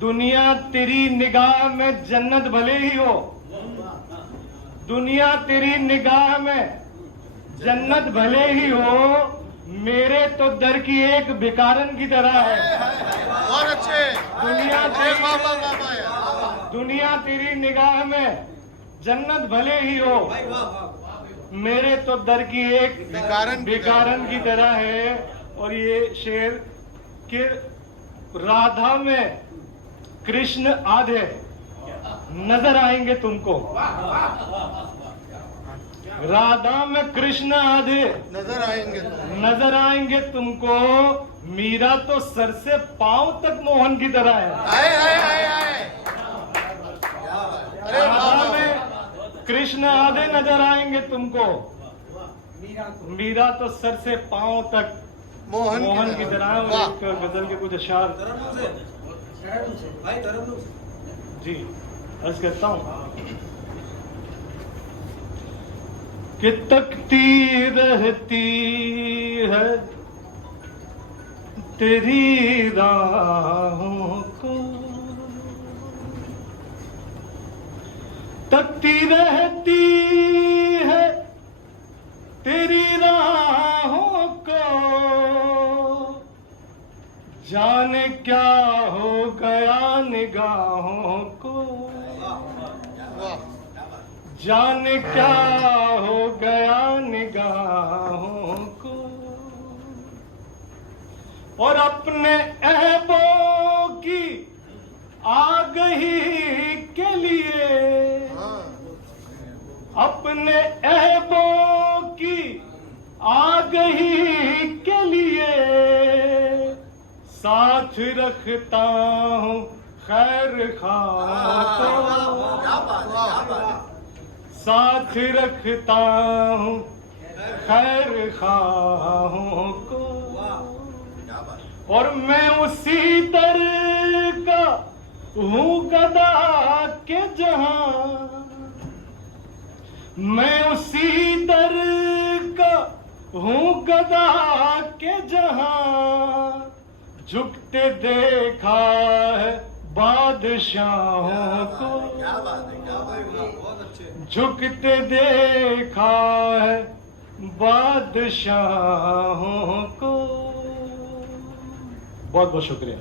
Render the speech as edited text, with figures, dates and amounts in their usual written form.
दुनिया तेरी निगाह में जन्नत भले ही हो, दुनिया तेरी निगाह में जन्नत भले ही हो, मेरे तो दर की एक भिखारन की तरह है। बहुत अच्छे। दुनिया तेरी निगाह में जन्नत भले ही हो, मेरे तो दर की एक भिखारन की तरह है। और ये शेर कि राधा में कृष्ण आधे नजर आएंगे तुमको, राधा में कृष्ण आधे नजर आएंगे तुमको, मीरा तो सर से पांव तक मोहन की तरह है। राधा में कृष्ण आधे नजर आएंगे तुमको, मीरा तो सर से पांव तक मोहन की तरह। एक गजल के कुछ अशार जी अर्ज करता हूं कि तकती रहती है तेरी राहों को, तकती रहती है तेरी राहों को, जाने क्या हो गया निगाहों को, जाने क्या हो गया निगाहों को। और अपने ऐबों की आगही के लिए, अपने ऐबों की आगही के लिए साथ रखता हूँ खैर खां को, साथ रखता हूँ खैर खां को। और मैं उसी दर का हूँ गदा के जहां, मैं उसी दर का हूँ गदा के जहां, झुकते देखा है बादशाहों को, झुकते देखा है बादशाहों को। बहुत बहुत शुक्रिया।